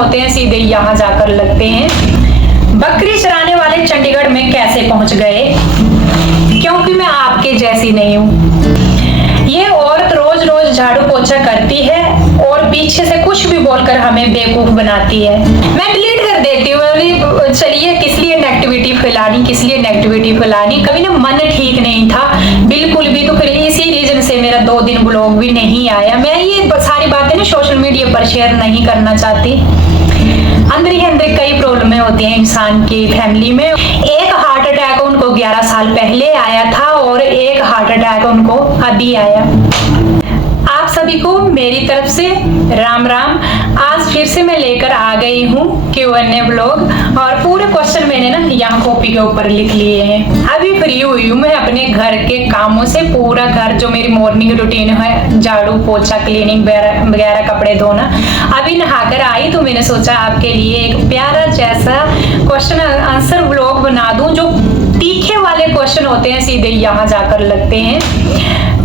होते हैं सीधे यहाँ जाकर लगते हैं। बकरी चराने वाले चंडीगढ़ में कैसे पहुंच गए? क्योंकि मैं आपके जैसी नहीं हूँ। ये औरत रोज रोज झाड़ू पोछा करती है और पीछे से कुछ भी बोलकर हमें बेवकूफ बनाती है। मैं डिलीट कर देती हूँ। चलिए किस लिए नेगेटिविटी फैलानी, किस लिए नेगेटिविटी फैलानी। कभी ना मन ठीक नहीं था बिल्कुल भी, तो फिर इसी रीजन से मेरा 2 दिन ब्लॉग भी नहीं आया। मैं ये सारी बातें ना सोशल मीडिया पर शेयर नहीं करना चाहती। अंदर ही अंदर कई प्रॉब्लमें होती हैं इंसान की फैमिली में। एक हार्ट अटैक उनको 11 साल पहले आया था और एक हार्ट अटैक उनको अभी आया। आप सभी को मेरी तरफ से राम राम। आज फिर से मैं लेकर आ गई हूँ Q&A ब्लॉग और पूरे क्वेश्चन मैंने ना यहाँ कॉपी के ऊपर लिख लिए हैं। अभी फ्री हुई हूँ मैं अपने घर के कामों से। पूरा घर जो मेरी मॉर्निंग रूटीन है, झाड़ू पोछा क्लीनिंग वगैरह कपड़े धोना, अभी नहाकर आई तो मैंने सोचा आपके लिए एक प्यारा जैसा क्वेश्चन आंसर ब्लॉग बना दूं। जो तीखे वाले क्वेश्चन होते हैं सीधे यहाँ जाकर लगते हैं।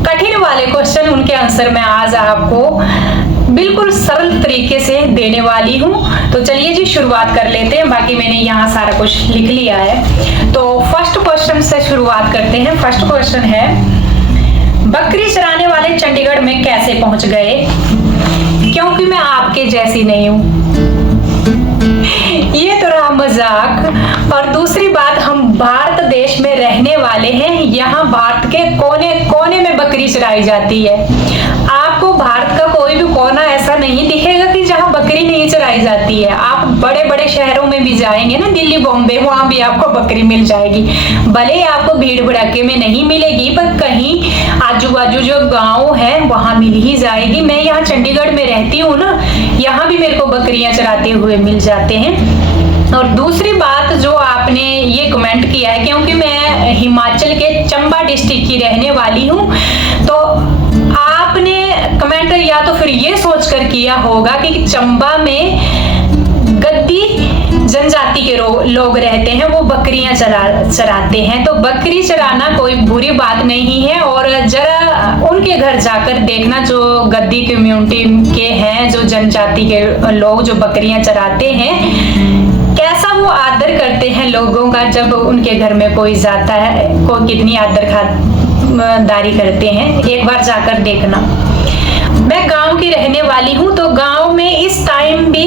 कठिन वाले क्वेश्चन उनके आंसर मैं आज आपको बिल्कुल सरल तरीके से देने वाली हूँ। तो चलिए जी शुरुआत कर लेते हैं। बाकी मैंने यहाँ सारा कुछ लिख लिया है। तो फर्स्ट क्वेश्चन से शुरुआत करते हैं। फर्स्ट क्वेश्चन है, बकरी चराने वाले चंडीगढ़ में कैसे पहुंच गए? क्योंकि मैं आपके जैसी नहीं हूँ। ये तो रहा मजाक। और दूसरी बात, हम भारत देश में रहने वाले हैं। यहाँ भारत के कोने कोने में बकरी चराई जाती है। आपको भारत का कोई भी कोना ऐसा नहीं दिखेगा कि जहाँ बकरी नहीं चराई जाती है। आप बड़े बड़े शहरों में भी जाएंगे ना, दिल्ली बॉम्बे, वहां भी आपको बकरी मिल जाएगी। भले ही आपको भीड़ भड़ाके में नहीं मिलेगी, पर कहीं आजू बाजू जो गाँव है वहां मिल ही जाएगी। मैं यहाँ चंडीगढ़ में रहती हूँ ना, यहाँ भी मेरे को बकरियां चराते हुए मिल जाते हैं। और दूसरी बात जो आपने ये कमेंट किया है, क्योंकि मैं हिमाचल के चंबा डिस्ट्रिक्ट की रहने वाली हूँ, तो आपने कमेंट या तो फिर ये सोचकर किया होगा कि चंबा में गद्दी जनजाति के लोग रहते हैं, वो बकरियां चराते हैं। तो बकरी चराना कोई बुरी बात नहीं है। और जरा उनके घर जाकर देखना, जो गद्दी कम्युनिटी के हैं, जो जनजाति के लोग जो बकरियां चराते हैं, कैसा वो आदर करते हैं लोगों का। जब उनके घर में कोई जाता है, को कितनी आदर खातिरदारी करते हैं, एक बार जाकर देखना। मैं गांव की रहने वाली हूँ, तो गांव में इस टाइम भी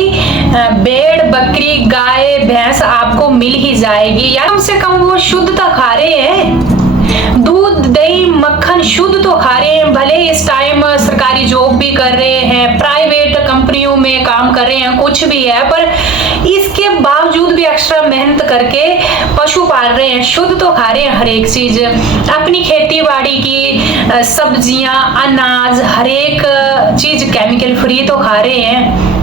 भेड़, बकरी, गाय, भैंस आपको मिल ही जाएगी। या कम से कम वो शुद्ध तो खा रहे हैं, दूध, दही, मक्खन शुद्ध तो खा रहे हैं। भले इस टाइम सरकारी जॉब भी कर रहे हैं, प्राइवेट कंपनियों में काम कर रहे हैं, कुछ भी है, पर इसके बावजूद भी एक्स्ट्रा मेहनत करके पशु पाल रहे हैं, शुद्ध तो खा रहे हैं हर एक चीज। अपनी खेती बाड़ी की सब्जियां, अनाज, हर एक चीज केमिकल फ्री तो खा रहे हैं।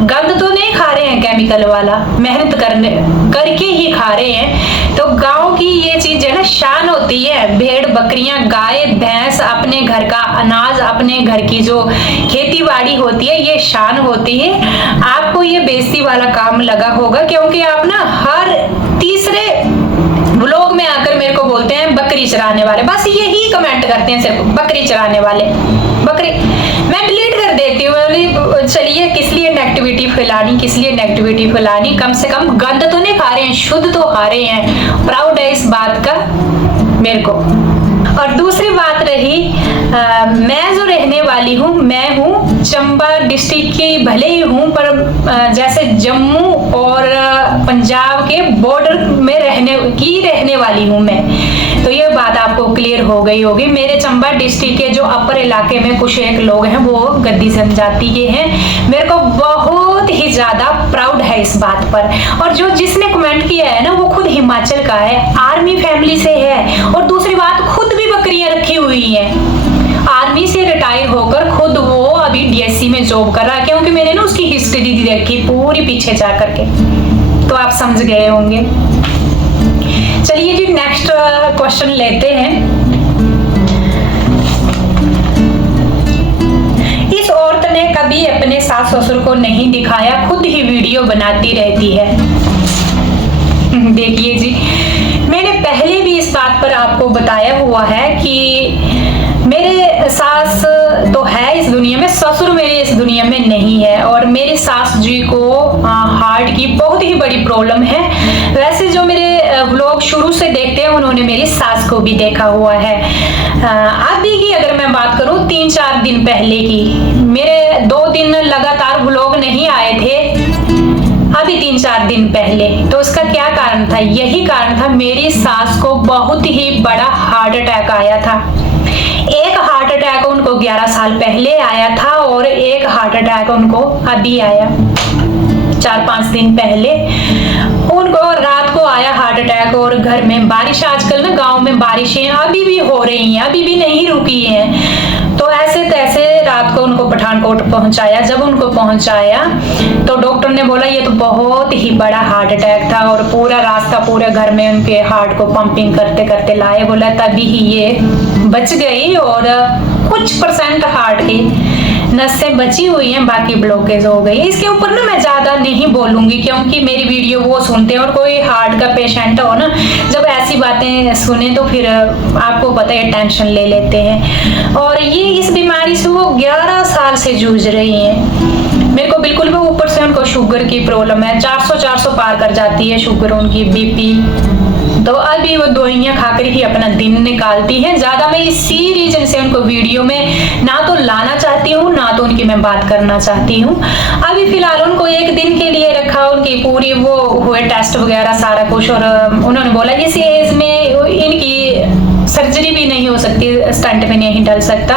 गंद तो नहीं खा रहे हैं केमिकल वाला, मेहनत करके ही खा रहे हैं। तो गांव की ये चीज है ना, शान होती है। भेड़, बकरियां, गाय, भैंस, अपने घर का अनाज, अपने घर की जो खेती बाड़ी होती है, ये शान होती है। आपको ये बेइज्जती वाला काम लगा होगा, क्योंकि आप ना हर तीसरे व्लॉग में आकर मेरे को बोलते हैं बकरी चराने वाले, बस यही कमेंट करते हैं सिर्फ, बकरी चराने वाले। बकरी मैं डिलीट कर देती हूँ। चलिए किस लिए नेगेटिविटी फैलानी, किस लिए नेगेटिविटी फैलानी। कम से कम गंद तो नहीं खा रहे हैं, शुद्ध तो खा रहे हैं। प्राउड है इस बात का मेरे को। और दूसरी बात रही, मैं जो रहने वाली हूँ, मैं हूँ चंबा डिस्ट्रिक्ट की भले ही हूँ, पर जैसे जम्मू और पंजाब के बॉर्डर में रहने वाली हूँ मैं। तो ये बात आपको क्लियर हो गई होगी। मेरे चंबा डिस्ट्रिक्ट के जो अपर इलाके में कुछ एक लोग हैं, वो गद्दी जनजाति के हैं। मेरे को बहुत ही ज्यादा प्राउड है इस बात पर। और जो जिसने कमेंट किया है ना, वो खुद हिमाचल का है, आर्मी फैमिली से है। और दूसरी बात, खुद भी बकरियां रखी हुई हैं। आर्मी से रिटायर होकर खुद वो अभी DSC में जॉब कर रहा है, क्योंकि मैंने ना उसकी हिस्ट्री देखी पूरी पीछे जा करके, तो आप समझ गए होंगे। चलिए जी नेक्स्ट क्वेश्चन लेते हैं। इस औरत ने कभी अपने सास ससुर को नहीं दिखाया, खुद ही वीडियो बनाती रहती है। देखिए जी, मैंने पहले भी इस बात पर आपको बताया हुआ है कि मेरे सास तो है इस दुनिया में, ससुर मेरे इस दुनिया में नहीं है। और मेरी सास जी को प्रॉब्लम है। वैसे जो मेरे व्लॉग शुरू से देखते हैं उन्होंने मेरी सास को भी देखा हुआ है। अभी की अगर मैं बात करूं 3-4 दिन पहले की, मेरे 2 दिन लगातार व्लॉग नहीं आए थे अभी 3-4 दिन पहले। तो उसका क्या कारण था? यही कारण था, मेरी सास को बहुत ही बड़ा हार्ट अटैक आया था। एक हार्ट अटैक उनको 11 साल पहले आया था और एक हार्ट अटैक उनको अभी आया 4-5 दिन पहले। उनको रात को आया हार्ट अटैक और घर में बारिश, आजकल ना गांव में बारिशें अभी भी हो रही हैं, अभी भी नहीं रुकी हैं। तो ऐसे तैसे रात को उनको पठानकोट पहुंचाया। जब उनको पहुंचाया तो डॉक्टर ने बोला ये तो बहुत ही बड़ा हार्ट अटैक था, और पूरा रास्ता पूरे घर में उनके हार्ट को पंपिंग करते करते लाए। बोला तभी ही ये बच गई, और कुछ % हार्ट की नसें बची हुई हैं, बाकी ब्लॉकेज हो गई। इसके ऊपर ना मैं ज्यादा नहीं बोलूंगी, क्योंकि मेरी वीडियो वो सुनते हैं, और कोई हार्ट का पेशेंट हो ना, जब ऐसी बातें सुने तो फिर आपको पता है टेंशन ले लेते हैं। और ये इस बीमारी से वो 11 साल से जूझ रही हैं। मेरे को बिल्कुल भी, ऊपर से उनको शुगर की प्रॉब्लम है, 400 पार कर जाती है शुगर उनकी, BP। तो अभी वो दवाइयां खाकर ही अपना दिन निकालती हैं। ज्यादा मैं इसी रीजन से उनको वीडियो में ना तो लाना चाहती हूँ, ना तो उनकी मैं बात करना चाहती हूँ। अभी फिलहाल उनको 1 दिन के लिए रखा, उनकी पूरी वो हुए टेस्ट वगैरह सारा कुछ, और उन्होंने बोला इस एज में इनकी सर्जरी भी नहीं हो सकती, स्टंट में नहीं डल सकता।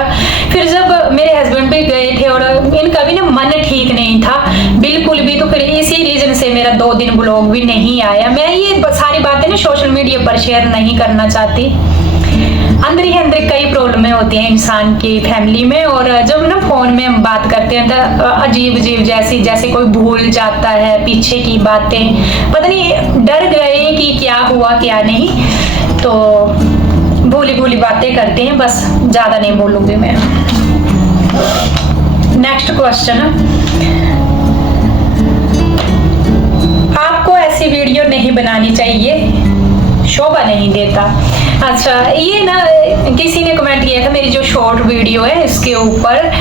फिर जब मेरे हस्बैंड भी गए थे और इनका भी ना मन ठीक नहीं था बिल्कुल भी, तो फिर इसी रीजन से मेरा 2 दिन ब्लॉग भी नहीं आया। मैं ये सारी बातें ना सोशल मीडिया पर शेयर नहीं करना चाहती। अंदर ही अंदर कई प्रॉब्लमें होती हैं इंसान की फैमिली में, और जब ना फोन में हम बात करते हैं तो अजीब अजीब जैसे कोई भूल जाता है पीछे की बातें, पता नहीं डर गए कि क्या हुआ क्या नहीं, तो भूली भूली बातें करते हैं। बस ज्यादा नहीं बोलूंगी मैं। नेक्स्ट क्वेश्चन, आपको ऐसी वीडियो नहीं बनानी चाहिए, शोभा नहीं देता। अच्छा, ये ना किसी ने कमेंट किया था मेरी जो शॉर्ट वीडियो है इसके ऊपर,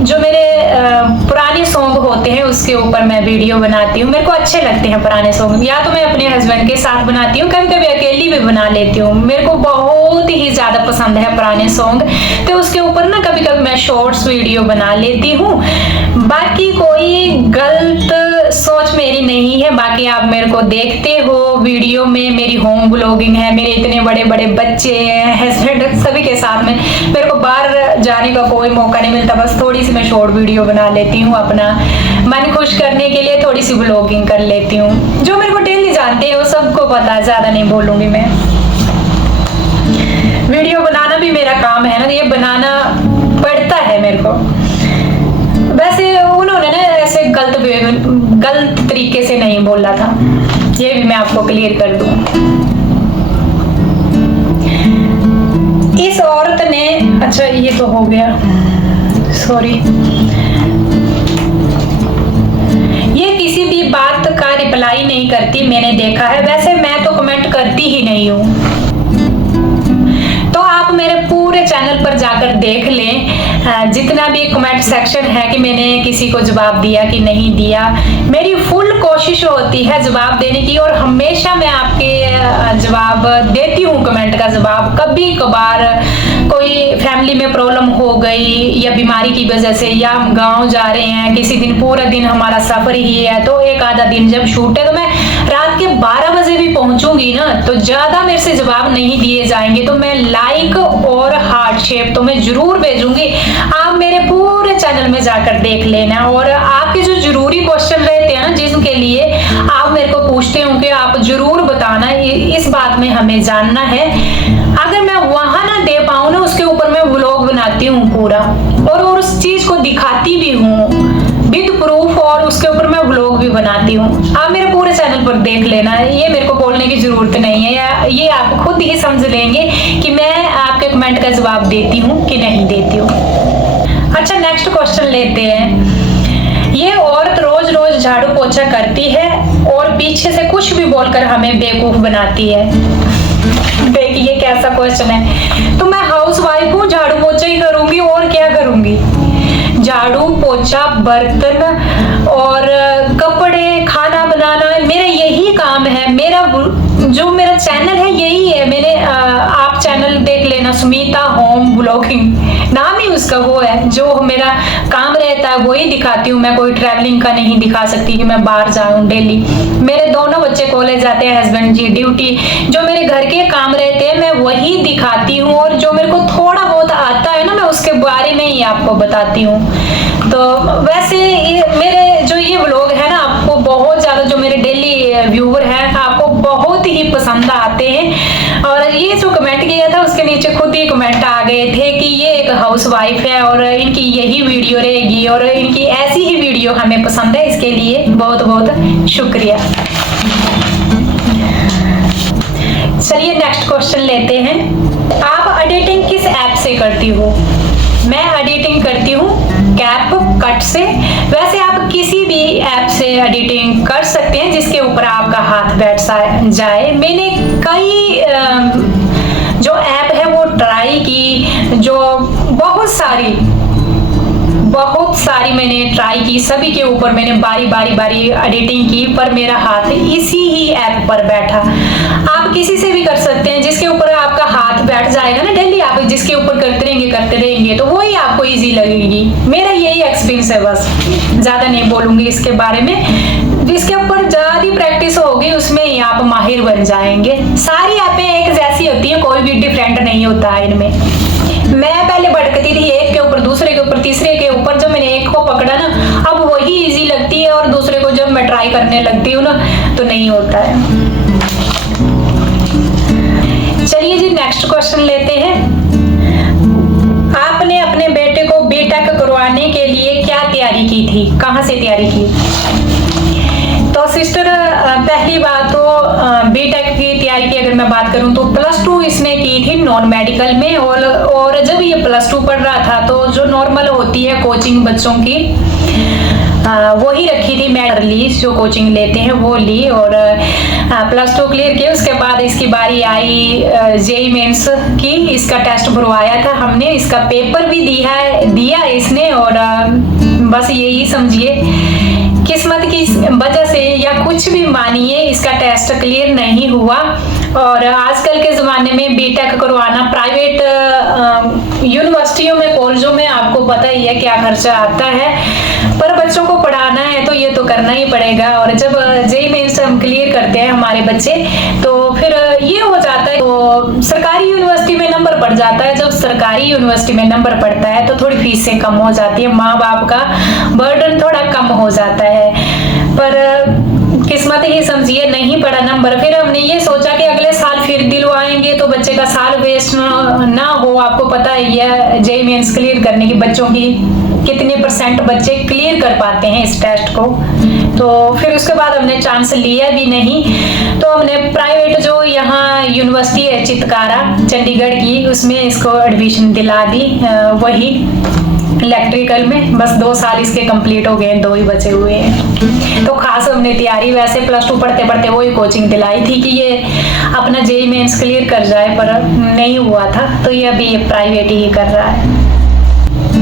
जो मेरे पुराने सॉन्ग होते हैं उसके ऊपर मैं वीडियो बनाती हूँ। मेरे को अच्छे लगते हैं पुराने सॉन्ग, या तो मैं अपने हस्बैंड के साथ बनाती हूँ, कभी कभी अकेली भी बना लेती हूँ। मेरे को बहुत ही ज्यादा पसंद है पुराने सॉन्ग, तो उसके ऊपर ना कभी कभी मैं शॉर्ट्स वीडियो बना लेती हूँ। बाकी कोई गलत सोच मेरी नहीं है। बाकी आप मेरे को देखते हो वीडियो में, मेरी होम ब्लॉगिंग है, मेरे इतने बड़े बड़े बच्चे हैं, हस्बैंड सभी के साथ में, मेरे को बाहर जाने का कोई मौका नहीं मिलता। बस थोड़ी सी मैं शॉर्ट वीडियो बना लेती हूँ, अपना मन खुश करने के लिए थोड़ी सी ब्लॉगिंग कर लेती हूँ। जो मेरे को डेली जानते हैं वो सबको पता है, ज्यादा नहीं बोलूंगी मैं। वीडियो बनाना भी मेरा काम है ना, ये बनाना पड़ता है मेरे को। वैसे उन्होंने ना ऐसे गलत तरीके से नहीं बोला था, ये भी मैं आपको क्लियर कर दूं। इस औरत ने, अच्छा ये तो हो गया, सॉरी, ये किसी भी बात का रिप्लाई नहीं करती, मैंने देखा है। वैसे मैं तो कमेंट करती ही नहीं हूँ, तो आप मेरे पूरे चैनल पर जाकर देख लें जितना भी कमेंट सेक्शन है कि मैंने किसी को जवाब दिया कि नहीं दिया। मेरी फुल कोशिश होती है जवाब देने की, और हमेशा मैं आपके जवाब देती हूँ, कमेंट का जवाब। कभी कभार कोई फैमिली में प्रॉब्लम हो गई या बीमारी की वजह से, या हम गांव जा रहे हैं, किसी दिन पूरा दिन हमारा सफर ही है, तो एक आधा दिन जब शूट है तो मैं रात के 12 बजे भी पहुंचूंगी ना, तो ज्यादा मेरे से जवाब नहीं दिए जाएंगे, तो मैं लाइक और हार्ट शेप तो मैं जरूर भेजूंगी। आप मेरे पूरे चैनल में जाकर देख लेना, और आपके जो जरूरी क्वेश्चन रहते हैं ना, जिनके लिए आप मेरे को पूछते हो कि आप जरूर बताना, इस बात में हमें जानना है। अगर मैं वहां ना दे पाऊं ना, उसके ऊपर मैं व्लॉग बनाती हूँ पूरा, और उस चीज को दिखाती भी हूँ विद प्रूफ, और उसके ऊपर मैं व्लॉग भी बनाती हूँ। आप मेरे पूरे चैनल पर देख लेना, ये मेरे को बोलने की जरूरत नहीं है, या ये आप खुद ही समझ लेंगे कि मैं आपके कमेंट का जवाब देती हूँ कि नहीं देती हूँ। अच्छा, नेक्स्ट क्वेश्चन लेते हैं। ये औरत रोज रोज झाड़ू पोछा करती है और पीछे से कुछ भी बोलकर हमें बेवकूफ बनाती है। देखिए कैसा क्वेश्चन है। तो मैं हाउस वाइफ हूँ, झाड़ू पोछा ही करूंगी, और क्या करूंगी। झाड़ू पोछा, बर्तन और कपड़े, खाना बनाना मेरे काम है। जो मेरा चैनल है यही है। मैंने आप चैनल देख लेना, सुमिता होम ब्लॉगिंग नाम ही उसका वो है। जो मेरा काम रहता है वही दिखाती हूँ मैं, कोई ट्रैवलिंग का नहीं दिखा सकती कि मैं बाहर जाऊँ डेली। मेरे दोनों बच्चे कॉलेज जाते हैं, हस्बैंड जी ड्यूटी, जो मेरे घर के काम रहते हैं मैं वही दिखाती हूँ। और जो मेरे को थोड़ा बहुत आता है ना, मैं उसके बारे में ही आपको बताती हूँ। तो वैसे मेरे जो ये व्लॉग है ना, आपको बहुत ज्यादा, जो मेरे डेली व्यूअर हैं आपको बहुत ही पसंद आते हैं। और ये जो कमेंट किया था उसके नीचे खुद ही कमेंट आ गए थे कि ये एक हाउसवाइफ है और इनकी यही वीडियो रहेगी और इनकी ऐसी ही वीडियो हमें पसंद है। इसके लिए बहुत बहुत शुक्रिया। चलिए नेक्स्ट क्वेश्चन लेते हैं। आप एडिटिंग किस ऐप से करती हो? मैं एडिटिंग करती हूँ कैपकट से। वैसे आप किसी भी ऐप से एडिटिंग कर सकते हैं जिसके ऊपर आपका हाथ बैठ जाए। मैंने कई जो ऐप है वो ट्राई की, जो बहुत सारी मैंने ट्राई की, सभी के ऊपर मैंने बारी एडिटिंग की, पर मेरा हाथ इसी ही ऐप पर बैठा। आप किसी से भी कर सकते हैं जिसके ऊपर आपका हाथ बैठ जाएगा ना, डेली आप जिसके ऊपर करते रहेंगे तो वही आपको इजी लगेगी। मेरा यही एक्सपीरियंस है, बस ज्यादा नहीं बोलूंगी इसके बारे में। जिसके ऊपर ज्यादा प्रैक्टिस होगी उसमें ही आप माहिर बन जाएंगे। सारी ऐपें एक जैसी होती है, कोई भी डिफरेंट नहीं होता है इनमें। मैं पहले भटकती थी एक के ऊपर, दूसरे के ऊपर, तीसरे के ऊपर। जब मैंने एक को पकड़ा ना, अब वही इजी लगती है और दूसरे को जब मैं ट्राई करने लगती हूँ ना तो नहीं होता है। चलिए जी नेक्स्ट क्वेश्चन लेते हैं। आपने अपने बेटे को बीटेक करवाने के लिए क्या तैयारी की थी, कहाँ से तैयारी की? तो सिस्टर, पहली बात तो बीटेक की तैयारी की अगर मैं बात करूं तो +2 इसने की थी नॉन मेडिकल में। और जब ये +2 पढ़ रहा था तो जो नॉर्मल होती है कोचिंग बच्चों की, वही रखी थी। मैं ली, जो कोचिंग लेते हैं वो ली और +2 क्लियर किया। उसके बाद इसकी बारी आई जेईई मेंस की। इसका टेस्ट भरवाया था हमने, इसका पेपर भी दिया इसने। और बस यही समझिए किस्मत की वजह से या कुछ भी मानिए, इसका टेस्ट क्लियर नहीं हुआ। और आजकल के ज़माने में बीटेक करवाना प्राइवेट यूनिवर्सिटियों में, कॉलेजों में आपको पता ही है क्या खर्चा आता है, पर बच्चों को पढ़ाना है तो ये तो करना ही पड़ेगा। और जब जेईई मेंस हम क्लियर करते हैं हमारे बच्चे, तो फिर ये हो जाता है तो सरकारी यूनिवर्सिटी में नंबर पड़ जाता है। जब सरकारी यूनिवर्सिटी में नंबर पड़ता है तो थोड़ी फीसें कम हो जाती है, माँ बाप का बर्डन थोड़ा कम हो जाता है। पर किस्मत ही समझिए नहीं पड़ा नंबर। फिर हमने ये सोचा कि अगले साल फिर दिलवाएंगे तो बच्चे का साल वेस्ट ना हो। आपको पता है जेईई मेंस क्लियर करने की बच्चों की कितने % बच्चे क्लियर कर पाते हैं इस टेस्ट को। तो फिर उसके बाद हमने चांस लिया भी नहीं, तो हमने प्राइवेट जो यहाँ यूनिवर्सिटी है चितकारा चंडीगढ़ की, उसमें इसको एडमिशन दिला दी। वही इलेक्ट्रिकल में। बस 2 साल इसके कंप्लीट हो गए, 2 ही बचे हुए हैं। तो खास हमने तैयारी वैसे +2 पढ़ते पढ़ते वही कोचिंग दिलाई थी कि ये अपना जेईई मेंस क्लियर कर जाए, पर नहीं हुआ था। तो ये अभी ये प्राइवेट ही कर रहा है।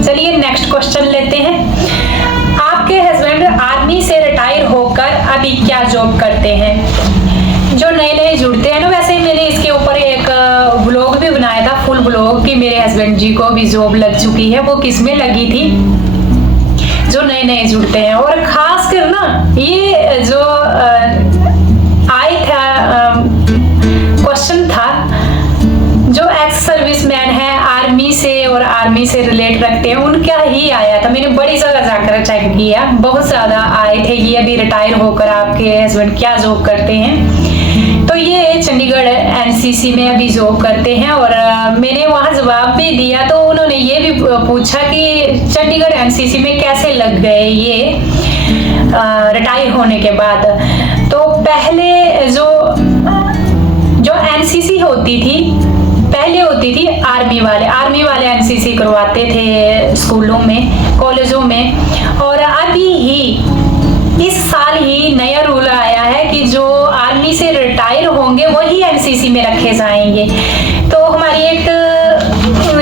चलिए नेक्स्ट क्वेश्चन लेते हैं। आपके हस्बैंड आर्मी से रिटायर होकर अभी क्या जॉब करते हैं? जो नए जुड़ते हैं ना, वैसे मैंने इसके ऊपर एक व्लॉग भी बनाया था, फुल व्लॉग, कि मेरे हस्बैंड जी को भी जॉब लग चुकी है। वो किसमें लगी थी? जो नए जुड़ते हैं। और खास कर ना ये जो आया था क्वेश्चन था, जो एक्स सर्विसमैन है आर्मी से और आर्मी से रिलेट रखते हैं, उनका ही आया था। मैंने बड़ी जगह जाकर चेक किया, बहुत ज्यादा आए थे कि अभी रिटायर होकर आपके हस्बैंड क्या जॉब करते हैं। तो ये चंडीगढ़ एनसीसी में अभी जॉब करते हैं। और मैंने वहाँ जवाब भी दिया तो उन्होंने ये भी पूछा कि चंडीगढ़ एनसीसी में कैसे लग गए ये रिटायर होने के बाद। तो पहले जो एनसीसी होती थी, पहले होती थी आर्मी वाले एनसीसी करवाते थे स्कूलों में, कॉलेजों में। और अभी ही इस साल ही नया रूल आया है कि जो आर्मी से रिटायर होंगे वही एनसीसी में रखे जाएंगे। तो हमारी एक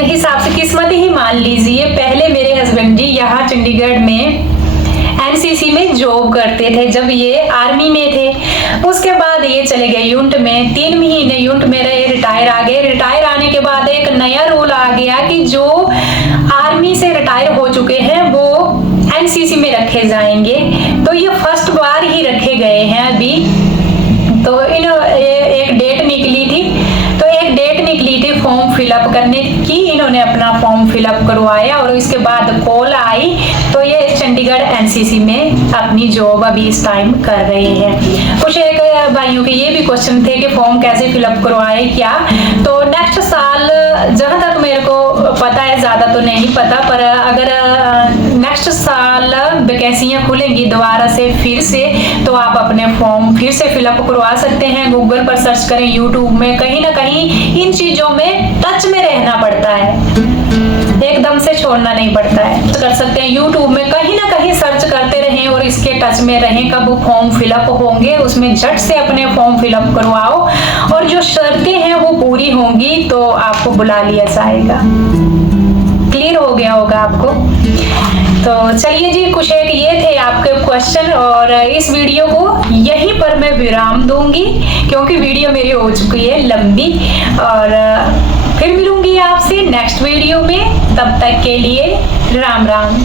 हिसाब से किस्मत ही मान लीजिए, पहले मेरे हस्बैंड जी यहाँ चंडीगढ़ में एनसीसी एनसीसी में जॉब करते थे जब ये आर्मी में थे। उसके बाद ये चले गए यूनिट में, 3 महीने यूनिट में रहे, रिटायर आ गए। रिटायर आने के बाद एक नया रूल आ गया कि जो आर्मी से रिटायर हो चुके हैं वो एनसीसी में रखे जाएंगे। तो ये फर्स्ट बार ही रखे गए हैं अभी। तो एक डेट निकली थी, तो एक डेट निकली थी फॉर्म फिलअप करने की। इन्होंने अपना फॉर्म फिलअप करवाया और इसके बाद कॉल आई, तो ये चंडीगढ़ एनसीसी में अपनी जॉब अभी इस टाइम कर रहे हैं। कुछ एक भाइयों के ये भी क्वेश्चन थे कि फॉर्म कैसे फिलअप करवाए क्या। तो नेक्स्ट साल, जहाँ तक मेरे को पता है, ज़्यादा तो नहीं पता, पर अगर नेक्स्ट साल वैकेंसियाँ खुलेंगी दोबारा से फिर से, तो आप अपने फॉर्म फिर से फिलअप करवा सकते हैं। गूगल पर सर्च करें, यूट्यूब में, कहीं ना कहीं इन चीज़ों में टच में रहना पड़ता है, एकदम से छोड़ना नहीं पड़ता है। कर सकते हैं यूट्यूब में कहीं ना कहीं सर्च करते रहें और इसके टच में रहें। कब फॉर्म फिलअप होंगे उसमें झट से अपने फॉर्म फिलअप करवाओ, और जो शर्तें हैं वो पूरी होंगी तो आपको बुला लिया जाएगा। क्लियर हो गया होगा आपको। तो चलिए जी, कुछ एक ये थे आपके क्वेश्चन, और इस वीडियो को यहीं पर मैं विराम दूंगी क्योंकि वीडियो मेरी हो चुकी है लंबी। और फिर मिलूंगी आपसे नेक्स्ट वीडियो में, तब तक के लिए राम राम।